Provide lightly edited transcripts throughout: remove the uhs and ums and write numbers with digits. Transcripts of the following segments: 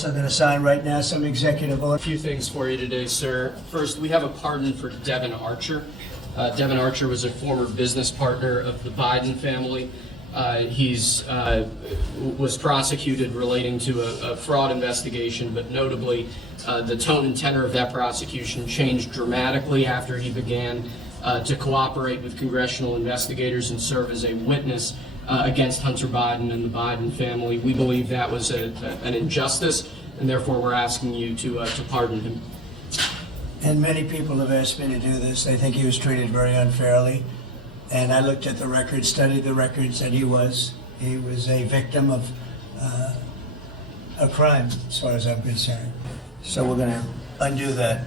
So I'm going to sign right now some executive A order. few things for you today, sir. First, we have a pardon for Devin Archer. Devin Archer was a former business partner of the Biden family. He's was prosecuted relating to a fraud investigation, but notably, the tone and tenor of that prosecution changed dramatically after he began to cooperate with congressional investigators and serve as a witness against Hunter Biden and the Biden family. We believe that was an injustice, and therefore we're asking you to pardon him. And many people have asked me to do this. They think he was treated very unfairly. And I looked at the records, studied the records, and he was a victim of a crime, as far as I'm concerned. So we're going to undo that.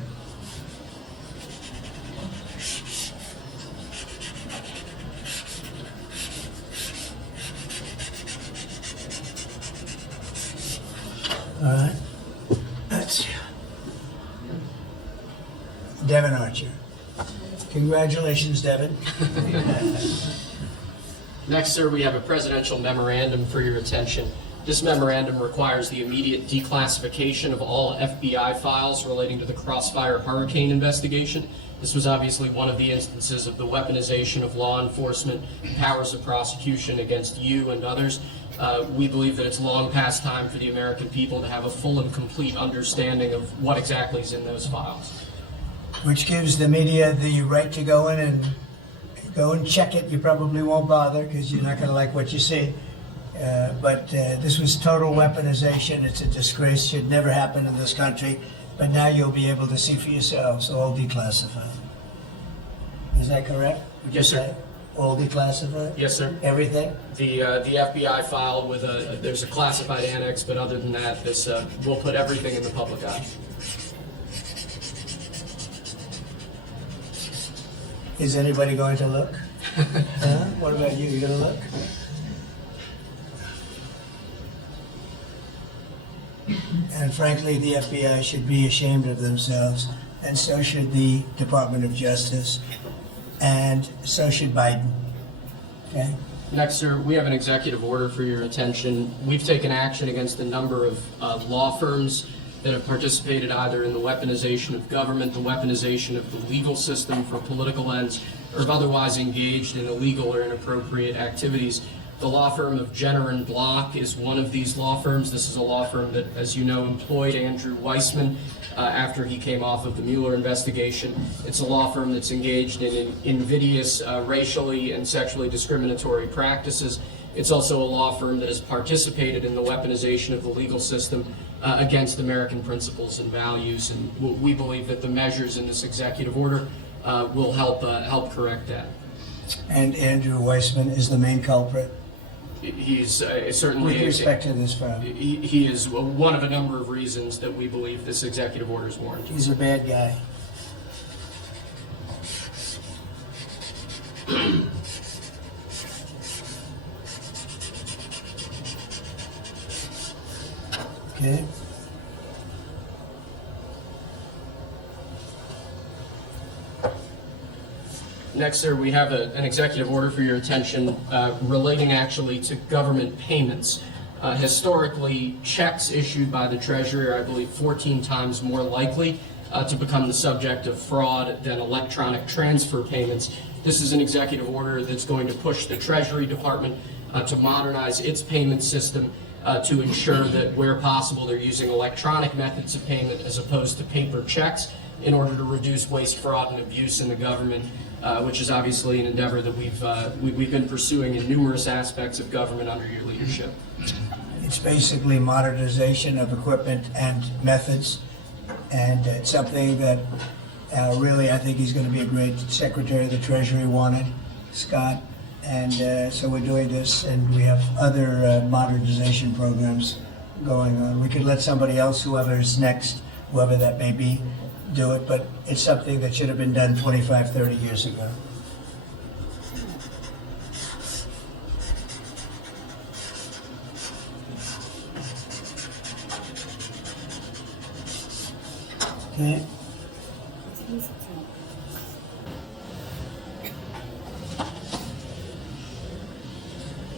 All right. That's Devin Archer. Congratulations, Devin. Next, sir, we have a presidential memorandum for your attention. This memorandum requires the immediate declassification of all FBI files relating to the Crossfire Hurricane investigation. This was obviously one of the instances of the weaponization of law enforcement powers of prosecution against you and others. We believe that it's long past time for the American people to have a full and complete understanding of what exactly is in those files. Which gives the media the right to go in and check it. You probably won't bother because you're not going to like what you see. But this was total weaponization. It's a disgrace. Should never happen in this country. But now you'll be able to see for yourselves, all declassified. Is that correct? Would you Yes, sir. say? All declassified? Yes, sir. Everything? The FBI file with there's a classified annex, but other than that, this will put everything in the public eye. Is anybody going to look? Huh? What about you? You going to look? And frankly, the FBI should be ashamed of themselves, and so should the Department of Justice, and so should Biden. Okay? Next, sir, we have an executive order for your attention. We've taken action against a number of law firms that have participated either in the weaponization of government, the weaponization of the legal system for political ends, or have otherwise engaged in illegal or inappropriate activities. The law firm of Jenner and Block is one of these law firms. This is a law firm that, as you know, employed Andrew Weissman after he came off of the Mueller investigation. It's a law firm that's engaged in invidious racially and sexually discriminatory practices. It's also a law firm that has participated in the weaponization of the legal system against American principles and values. And we believe that the measures in this executive order will help correct that. And Andrew Weissman is the main culprit He's certainly with respect to this firm. he is one of a number of reasons that we believe this executive order is warranted. He's a bad guy. Okay. Next, sir, we have an executive order for your attention relating actually to government payments. Historically, checks issued by the Treasury are, I believe, 14 times more likely to become the subject of fraud than electronic transfer payments. This is an executive order that's going to push the Treasury Department to modernize its payment system to ensure that where possible they're using electronic methods of payment as opposed to paper checks in order to reduce waste, fraud, and abuse in the government, which is obviously an endeavor that we've been pursuing in numerous aspects of government under your leadership. It's basically modernization of equipment and methods, and it's something that really I think he's going to be a great Secretary of the Treasury wanted, Scott, and so we're doing this, and we have other modernization programs going on. We could let somebody else, whoever's next, whoever that may be, do it, but it's something that should have been done 25, 30 years ago. Okay.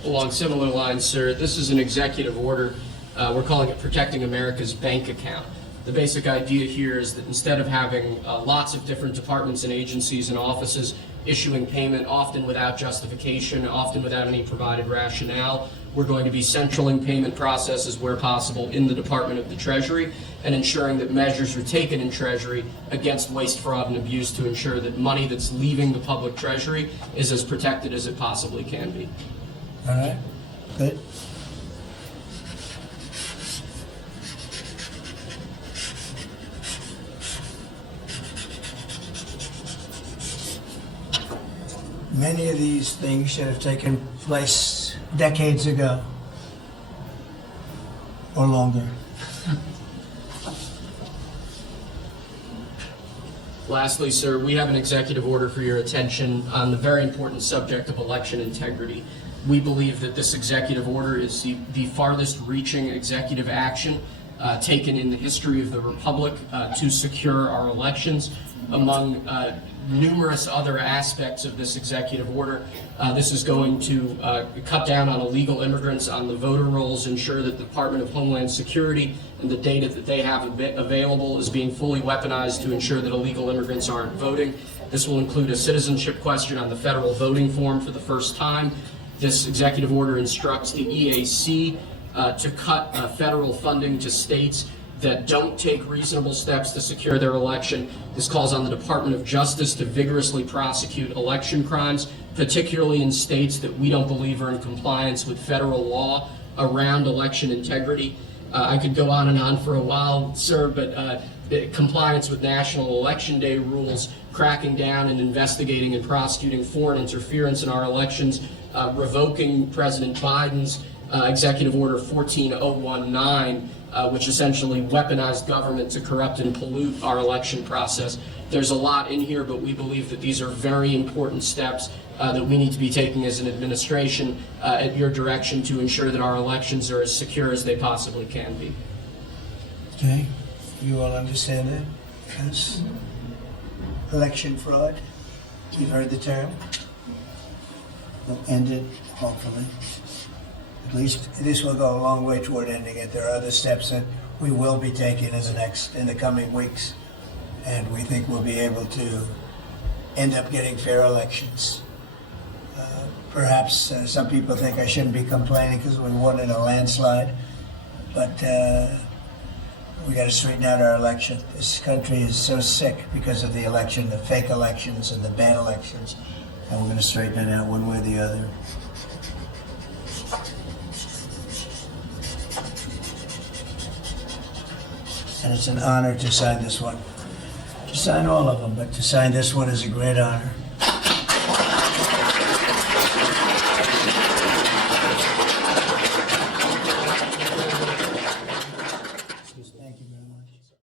Along similar lines, sir, this is an executive order We're calling it Protecting America's Bank Account. The basic idea here is that instead of having lots of different departments and agencies and offices issuing payment, often without justification, often without any provided rationale, we're going to be centraling payment processes where possible in the Department of the Treasury and ensuring that measures are taken in Treasury against waste, fraud, and abuse to ensure that money that's leaving the public treasury is as protected as it possibly can be. All right, good. Many of these things should have taken place decades ago or longer. Lastly, sir, we have an executive order for your attention on the very important subject of election integrity. We believe that this executive order is the farthest reaching executive action taken in the history of the Republic to secure our elections. Among numerous other aspects of this executive order, this is going to cut down on illegal immigrants on the voter rolls, ensure that the Department of Homeland Security and the data that they have available is being fully weaponized to ensure that illegal immigrants aren't voting. This will include a citizenship question on the federal voting form for the first time. This executive order instructs the EAC to cut federal funding to states that don't take reasonable steps to secure their election. This calls on the Department of Justice to vigorously prosecute election crimes, particularly in states that we don't believe are in compliance with federal law around election integrity. I could go on and on for a while, sir, but compliance with National Election Day rules, cracking down and investigating and prosecuting foreign interference in our elections, revoking President Biden's Executive Order 14019, which essentially weaponized government to corrupt and pollute our election process. There's a lot in here, but we believe that these are very important steps that we need to be taking as an administration at your direction to ensure that our elections are as secure as they possibly can be. Okay, you all understand that? Yes. Election fraud, you've heard the term. We'll end it, hopefully. At least this will go a long way toward ending it. There are other steps that we will be taking in the coming weeks, and we think we'll be able to end up getting fair elections. Perhaps some people think I shouldn't be complaining because we won in a landslide, but we got to straighten out our election. This country is so sick because of the election, the fake elections and the bad elections, and we're going to straighten it out one way or the other. And it's an honor to sign this one. To sign all of them, but to sign this one is a great honor.